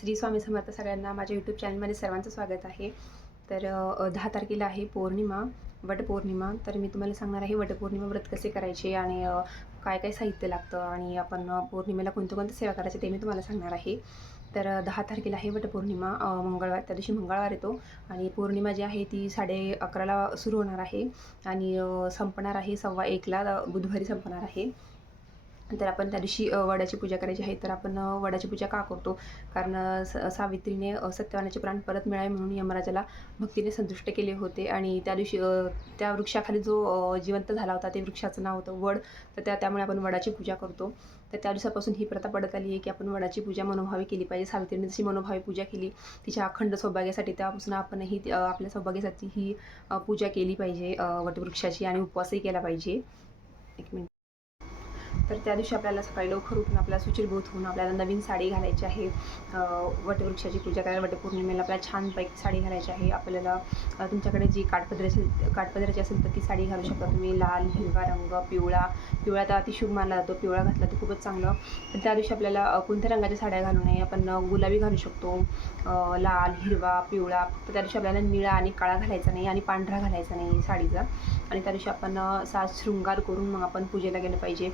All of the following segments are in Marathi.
श्री स्वामी समर्थ सगळ्यांना माझ्या यूट्यूब चॅनलमध्ये सर्वांचं स्वागत आहे. तर दहा तारखेला आहे पौर्णिमा वटपौर्णिमा तर मी तुम्हाला सांगणार आहे वटपौर्णिमा व्रत कसे करायचे आणि काय काय साहित्य लागतं आणि आपण पौर्णिमेला कोणत्या कोणत्या सेवा करायच्या ते मी तुम्हाला सांगणार आहे. तर दहा तारखेला आहे वटपौर्णिमा मंगळवार त्या दिवशी मंगळवार येतो आणि पौर्णिमा जी आहे ती साडे अकराला सुरू होणार आहे आणि संपणार आहे सव्वा एकला बुधवारी संपणार आहे. तर आपण त्या दिवशी वडाची पूजा करायची आहे तर आपण वडाची पूजा का करतो? कारण स सावित्रीने सत्यवानाचे प्राण परत मिळावे म्हणून यमराजाला भक्तीने संतुष्ट केले होते. आणि त्या दिवशी त्या वृक्षाखाली जो जिवंत झाला होता ते वृक्षाचं नाव होतं वड. तर त्या त्यामुळे आपण वडाची पूजा करतो. तर त्या दिवसापासून ही प्रथा पडत आली आहे की आपण वडाची पूजा मनोभावे केली पाहिजे. सावित्रीने जशी मनोभावे पूजा केली तिच्या अखंड सौभाग्यासाठी त्यापासून आपणही आपल्या सौभाग्यासाठी ही पूजा केली पाहिजे वटवृक्षाची आणि उपवासही केला पाहिजे. एक मिनिट. तर त्या दिवशी आपल्याला सकाळी लवकर उठून आपल्याला सुचिरभूत होऊन आपल्याला नवीन साडी घालायची आहे. वटवृक्षाची पूजा करायला वटपौर्णिमेला आपल्याला छानपैकी साडी घालायची आहे. आपल्याला तुमच्याकडे जी काठपदराची काठपदराची असेल तर ती साडी घालू शकता तुम्ही. लाल हिरवा रंग पिवळा. पिवळा तर अतिशुभ मानला जातो पिवळा घातला तर खूपच चांगलं. तर त्या दिवशी आपल्याला कोणत्या रंगाच्या साड्या घालू नये? आपण गुलाबी घालू शकतो. लाल हिरवा पिवळा. फक्त त्या दिवशी आपल्याला निळा आणि काळा घालायचा नाही आणि पांढरा घालायचा नाही साडीचा. आणि त्या दिवशी आपण साज शृंगार करून मग आपण पूजेला गेलं पाहिजे.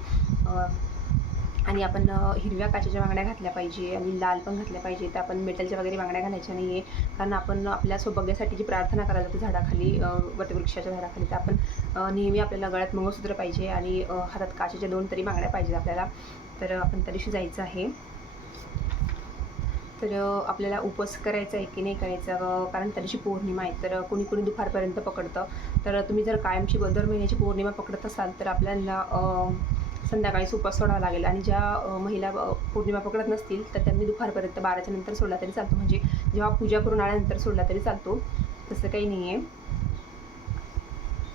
आणि आपण हिरव्या काचेच्या बांगड्या घातल्या पाहिजे आणि लाल पण घातल्या पाहिजे त्या आपण मेटलच्या वगैरे बांगड्या घालायच्या नाही आहे कारण आपण आपल्या सौभाग्यासाठी जी प्रार्थना करायला जातो झाडाखाली वटवृक्षाच्या झाडाखाली तर आपण नेहमी आपल्याला गळ्यात मंगळसूत्र पाहिजे आणि हातात काचेच्या दोन तरी बांगड्या पाहिजेत आपल्याला. तर आपण त्या दिवशी जायचं आहे. तर आपल्याला उपवास करायचा आहे की नाही करायचा? कारण त्या दिवशी पौर्णिमा आहे. तर कोणी कोणी दुपारपर्यंत पकडतं. तर तुम्ही जर कायमची दर महिन्याची पौर्णिमा पकडत असाल तर आपल्याला संध्याकाळी संध्याकाळीच उपवास सोडावा लागेल. आणि ज्या महिला पौर्णिमा पकडत नसतील तर त्यांनी दुपारपर्यंत बाराच्या नंतर सोडला तरी चालतो. म्हणजे जेव्हा पूजा करून आल्यानंतर सोडला तरी चालतो. तसं काही नाही आहे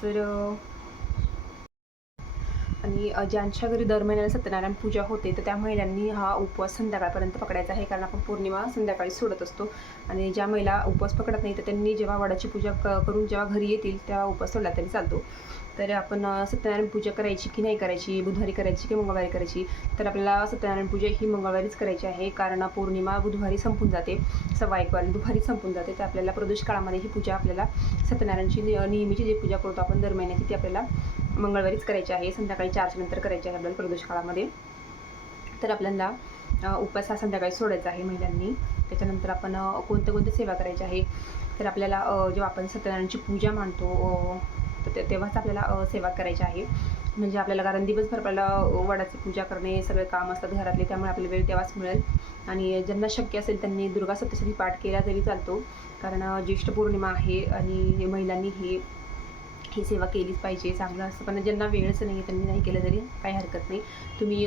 तर आणि ज्यांच्या घरी दर महिन्याला सत्यनारायण पूजा होते तर त्या महिलांनी हा उपवास संध्याकाळपर्यंत पकडायचा आहे. कारण आपण पौर्णिमा संध्याकाळी सोडत असतो. आणि ज्या महिला उपवास पकडत नाही तर त्यांनी जेव्हा वडाची पूजा क करून जेव्हा घरी येतील तेव्हा उपवास सोडला तरी चालतो. तर आपण सत्यनारायण पूजा करायची की नाही करायची बुधवारी करायची की मंगळवारी करायची तर आपल्याला सत्यनारायण पूजा ही मंगळवारीच करायची आहे कारण पौर्णिमा बुधवारी संपून जाते सव्वा एक दुपारी संपून जाते तर आपल्याला प्रदोष काळामध्ये ही पूजा आपल्याला सत्यनारायणची नि- नेहमीची जी पूजा करतो आपण दर महिन्याची ती आपल्याला मंगळवारीच करायची आहे संध्याकाळी चारच्या नंतर करायची आहे आपल्याला प्रदोष काळामध्ये. तर आपल्याला अ, उपवास हा संध्याकाळी सोडायचा आहे महिलांनी त्याच्यानंतर आपण कोणत्या कोणत्या सेवा करायच्या आहे तर आपल्याला जेव्हा आपण सत्यनारायणची पूजा मानतो तर ते- तेव्हाच आपल्याला सेवा करायची आहे. म्हणजे आपल्याला कारण दिवसभर आपल्याला वडाची पूजा करणे सगळे काम असतात घरातले त्यामुळे आपल्याला वेळ तेव्हाच मिळेल. आणि ज्यांना शक्य असेल त्यांनी दुर्गा सप्तशती पाठ केला तरी चालतो. कारण ज्येष्ठ पौर्णिमा आहे आणि महिलांनी ही ही सेवा केलीच पाहिजे चांगलं असतं. पण ज्यांना वेळच नाही त्यांनी नाही केलं तरी काही हरकत नाही. तुम्ही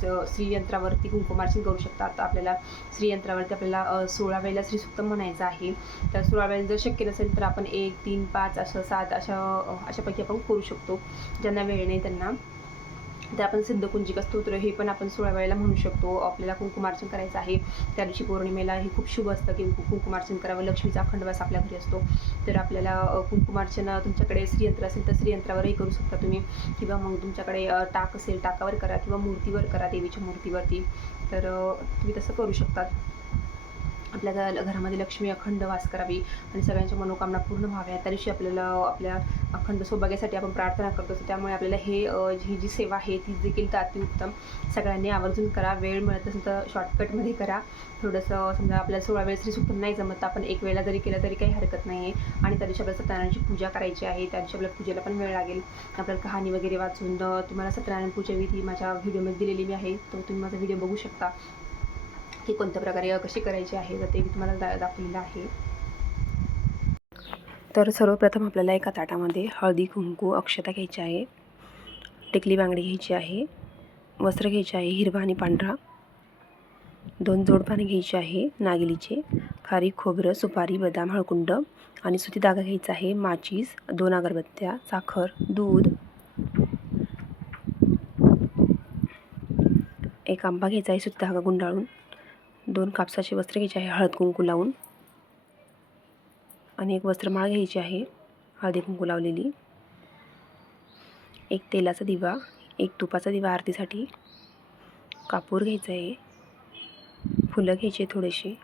स- श्रीयंत्रावरती कुंकुमार्चन करू शकता. आता आपल्याला श्रीयंत्रावरती आपल्याला सोळा वेळेला श्रीसुक्तम म्हणायचं आहे. तर सोळा वेळेला जर शक्य नसेल तर आपण एक तीन पाच असं सात अशा अशापैकी आपण करू शकतो. ज्यांना वेळ नाही त्यांना. तर आपण सिद्धकुंजिका स्तोत्र हे पण आपण सोळा वेळेला म्हणू शकतो. आपल्याला कुंकुमार्चन करायचं आहे. त्या दिवशी पौर्णिमेला हे खूप शुभ असतं की कुंकुमार्चन करावं. लक्ष्मीचा अखंडवास आपल्या घरी असतो. तर आपल्याला कुंकुमार्चन तुमच्याकडे श्रीयंत्र असेल तर श्रीयंत्रावरही करू शकता तुम्ही. किंवा मग तुमच्याकडे टाक असेल टाकावर करा किंवा मूर्तीवर करा देवीच्या मूर्तीवरती. तर तुम्ही तसं करू शकतात. आपल्या घरामध्ये लक्ष्मी अखंड वास करावी आणि सगळ्यांच्या मनोकामना पूर्ण व्हाव्या. त्या दिवशी आपल्याला आपल्या अखंड सौभाग्यासाठी आपण प्रार्थना करतो. त्यामुळे आपल्याला हे ही जी सेवा आहे ती देखील तर अतिउत्तम सगळ्यांनी आवर्जून करा. वेळ मिळत असेल तर शॉर्टकटमध्ये करा. थोडंसं समजा आपल्याला सोळा वेळेस तरी सुखम नाही जमत आपण एक वेळेला जरी केलं तरी काही हरकत नाही आहे आणि त्या दिवशी आपल्याला सत्यनारायणची पूजा करायची आहे. त्या दिवशी आपल्याला पूजेला पण वेळ लागेल. आपल्याला कहाणी वगैरे वाचून तुम्हाला सत्यनारायण पूजा विधी माझ्या व्हिडिओमध्ये दिलेली मी आहे. तर तुम्ही माझा व्हिडिओ बघू शकता. की कोणत्या प्रकारे कशी करायची आहे तर ते मी तुम्हाला दा दाखवलेलं आहे. तर सर्वप्रथम आपल्याला एका ताटामध्ये हळदी कुंकू अक्षता घ्यायची आहे. टिकली बांगडी घ्यायची आहे. वस्त्र घ्यायचे आहे हिरवा आणि पांढरा. दोन जोडपाने घ्यायची आहे नागिलीचे. खारी खोबरं सुपारी बदाम हळकुंड आणि सुती धागा घ्यायचा आहे माचीस दोन अगरबत्त्या साखर दूध. एक आंबा घ्यायचा आहे सुती धागा गुंडाळून. दोन कापसाचे वस्त्र घ्यायचे आहे. हळद कुंकू लावून. आणि एक वस्त्रमाळ घ्यायची आहे. हळदी कुंकू लावलेली. एक तेलाचा दिवा एक तुपाचा दिवा आरतीसाठी. कापूर घ्यायचा आहे. फुलं घ्यायची थोडीशी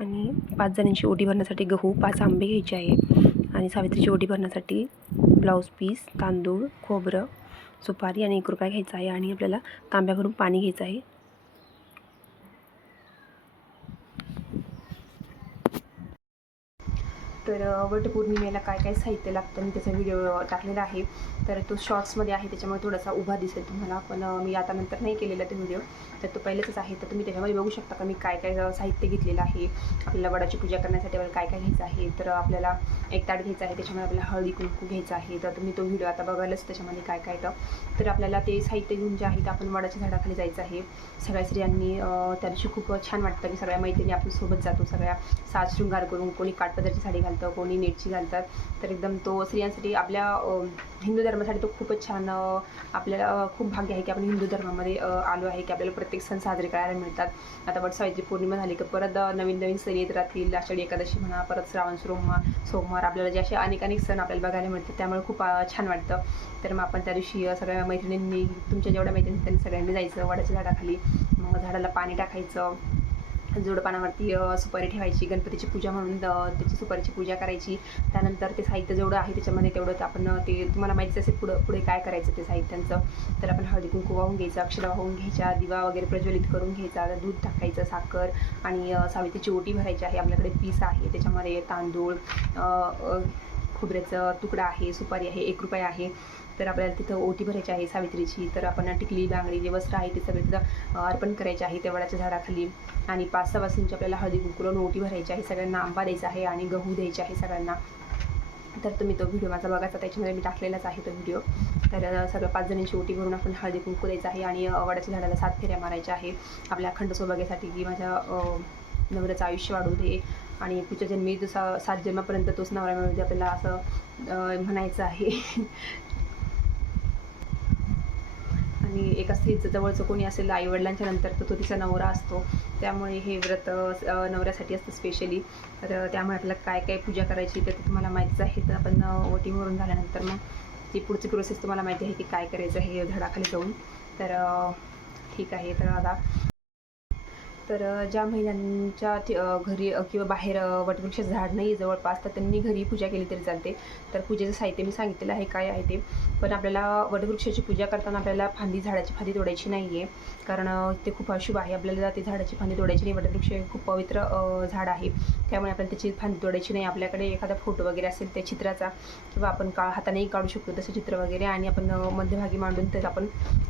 आणि पाच जणांची ओटी भरण्यासाठी गहू पाच आंबे घ्यायचे आहे. आणि सावित्रीची ओटी भरण्यासाठी ब्लाऊज पीस तांदूळ खोबरं सुपारी आणि एक रुपया घ्यायचा आहे. आणि आपल्याला तांब्याभरून पाणी घ्यायचं आहे. तर वटपौर्णिमेला काय काय साहित्य लागतं मी त्याचा व्हिडिओ टाकलेला आहे. तर तो शॉर्ट्समध्ये आहे त्याच्यामुळे थोडासा उभा दिसेल तुम्हाला. पण मी आता नंतर नाही केलेला तो व्हिडिओ. तर तो पहिलेच आहे. तर तुम्ही त्याच्यामध्ये बघू शकता का मी काय काय साहित्य घेतलेलं आहे. आपल्याला वडाची पूजा करण्यासाठी आपल्याला काय काय घ्यायचं आहे. तर आपल्याला एक ताट घ्यायचं आहे. त्याच्यामध्ये आपल्याला हळदी कुंकू घ्यायचं आहे. तर तुम्ही तो व्हिडिओ आता बघायलाच त्याच्यामध्ये काय काय तर. तर आपल्याला ते साहित्य घेऊन जे आहे ते आपण वडाच्या झाडाखाली जायचं आहे. सगळ्या स्त्रियांनी त्या दिवशी खूप छान वाटतं की सगळ्या मैत्रिणी आपण सोबत जातो. सगळ्या साज शृंगार करून कोणी काठपदरची साडी घालतं घालतं कोणी नेटची घालतात तर एकदम तो स्त्रियांसाठी आपल्या हिंदू धर्मासाठी तो खूपच छान आपल्याला खूप भाग्य आहे की आपण हिंदू धर्मामध्ये आलो आहे की आपल्याला प्रत्येक सण साजरे करायला मिळतात. आता वट सावित्री पौर्णिमा झाली की परत नवीन नवीन सण येत राहतील. आषाढी एकादशी म्हणा परत श्रावण सोमवार सोमवार आपल्याला जे असे अनेक अनेक सण आपल्याला बघायला मिळतात त्यामुळे खूप छान वाटतं. तर मग आपण त्या दिवशी सगळ्या मैत्रिणींनी तुमच्या जेवढ्या मैत्रिणी त्यांनी सगळ्यांनी जायचं वडाच्या झाडाखाली. मग झाडाला पाणी टाकायचं. जोडपानावरती सुपारी ठेवायची गणपतीची पूजा म्हणून त्याची सुपारीची पूजा करायची. त्यानंतर ते साहित्य जेवढं आहे त्याच्यामध्ये तेवढंच आपण ते तुम्हाला माहितीच असेल पुढं पुढे काय करायचं ते साहित्यांचं. तर आपण हळदी कुंकू वाहून घ्यायचं अक्षरा वाहून घ्यायच्या दिवा वगैरे प्रज्वलित करून घ्यायचा दूध टाकायचं साखर आणि सावित्रीची ओटी भरायची आहे. आपल्याकडे पीस आहे त्याच्यामध्ये तांदूळ खोबऱ्याचं खोबऱ्याचा तुकडा आहे सुपारी आहे एक रुपया आहे. तर आपल्याला तिथं ओटी भरायची आहे सावित्रीची. तर आपण टिकली बांगडी जे वस्त्र आहे ते सगळे तिथं अर्पण करायचे आहे त्या वडाच्या झाडाखाली. आणि पाच सहा वाजतांची आपल्याला हळदी कुंकू लावून ओटी भरायची आहे. सगळ्यांना आंबा द्यायचा आहे आणि गहू द्यायचे आहे सगळ्यांना. तर तुम्ही तो व्हिडिओ माझा बघायचा त्याच्यामध्ये मी टाकलेलाच आहे तो व्हिडिओ. तर सगळ्या पाच जणांची ओटी भरून आपण हळदी कुंकू द्यायचं आहे आणि वडाच्या झाडाला सात फेऱ्या मारायच्या आहे. आपल्या अखंड सौभाग्यासाठी की माझ्या नवऱ्याचं आयुष्य वाढू दे. आणि पुढच्या जन्मी जसा सात जन्मापर्यंत तोच नवरा मिळू दे आपल्याला असं म्हणायचं आहे. आणि एका स्त्रीचं जवळचं कोणी असेल आईवडिलांच्या नंतर तर तो तिचा नवरा असतो. त्यामुळे हे व्रत नवऱ्यासाठी असतं स्पेशली तर त्यामुळे आपल्याला काय काय पूजा करायची तर ते तुम्हाला माहितीच आहे. तर आपण ओटीमवरून झाल्यानंतर मग ती पुढची प्रोसेस तुम्हाला माहिती आहे की काय करायचं हे धडाखाली जाऊन. तर ठीक आहे. तर आता तर ज्या महिलांच्या घरी किंवा बाहेर वटवृक्ष वटवृक्षाचं झाड नाही जवळपास तर त्यांनी घरी पूजा केली तरी चालते. तर पूजेचं साहित्य मी सांगितलेलं आहे काय आहे ते. पण आपल्याला वटवृक्षाची पूजा करताना आपल्याला फांदी झाडाची फांदी तोडायची नाही आहे कारण ते खूप अशुभ आहे. आपल्याला ते झाडाची फांदी तोडायची नाही. वटवृक्ष हे खूप पवित्र झाड आहे. त्यामुळे आपल्याला त्याची फांदी तोडायची नाही. आपल्याकडे एखादा फोटो वगैरे असेल त्या चित्राचा किंवा आपण का हातानेही काढू शकतो तसं चित्र वगैरे आणि आपण मध्यभागी मांडून त्याला आपण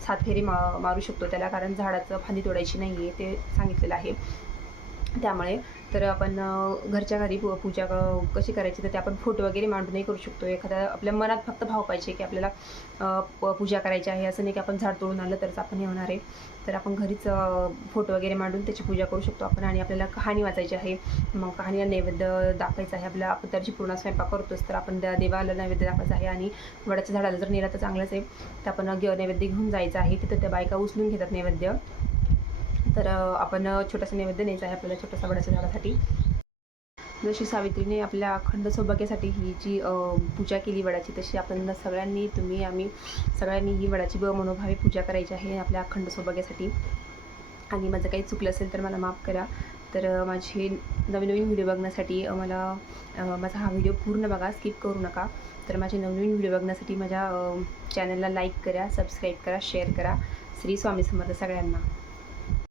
सात फेरी मा मारू शकतो त्याला. कारण झाडाचं फांदी तोडायची नाही आहे ते सांगितलेलं आहे. त्यामुळे तर आपण घरच्या घरी पू पूजा क- कशी करायची तर ते आपण फोटो वगैरे मांडूनही करू शकतो. एखाद्या आपल्या मनात फक्त भाव पाहिजे की आपल्याला प- पूजा करायची आहे असं नाही की आपण झाड तोडून आलं तरच आपण हे होणार आहे. तर आपण घरीच फोटो वगैरे मांडून त्याची पूजा करू शकतो आपण आणि आपल्याला कहाणी वाचायची आहे. मग कहाणीला नैवेद्य दाखवायचं आहे. आपल्या आपण त्याची पूर्ण स्वयंपाक करतोच तर आपण त्या देवाला नैवेद्य दाखवायचं आहे आणि वडाच्या झाडाला जर नेला तर चांगलंच आहे. तर आपण नैवेद्य घेऊन जायचं आहे. तिथं त्या बायका उचलून घेतात नैवेद्य. तर आपण छोटासा नैवेद्य न्यायचा आहे आपल्याला छोट्या वडाच्या झाडासाठी. जशी सावित्रीने आपल्या अखंड सौभाग्यासाठी ही जी पूजा केली वडाची तशी आपण सगळ्यांनी तुम्ही आम्ही सगळ्यांनी ही वडाची ब मनोभावे पूजा करायची आहे आपल्या अखंड सौभाग्यासाठी. आणि माझं काही चुकलं असेल तर मला माफ करा. तर माझे नवीन नवीन व्हिडिओ बघण्यासाठी मला माझा हा व्हिडिओ पूर्ण बघा स्किप करू नका. तर माझे नवनवीन व्हिडिओ बघण्यासाठी माझ्या चॅनलला लाईक करा सबस्क्राईब करा शेअर करा. श्री स्वामी समर्थ सगळ्यांना.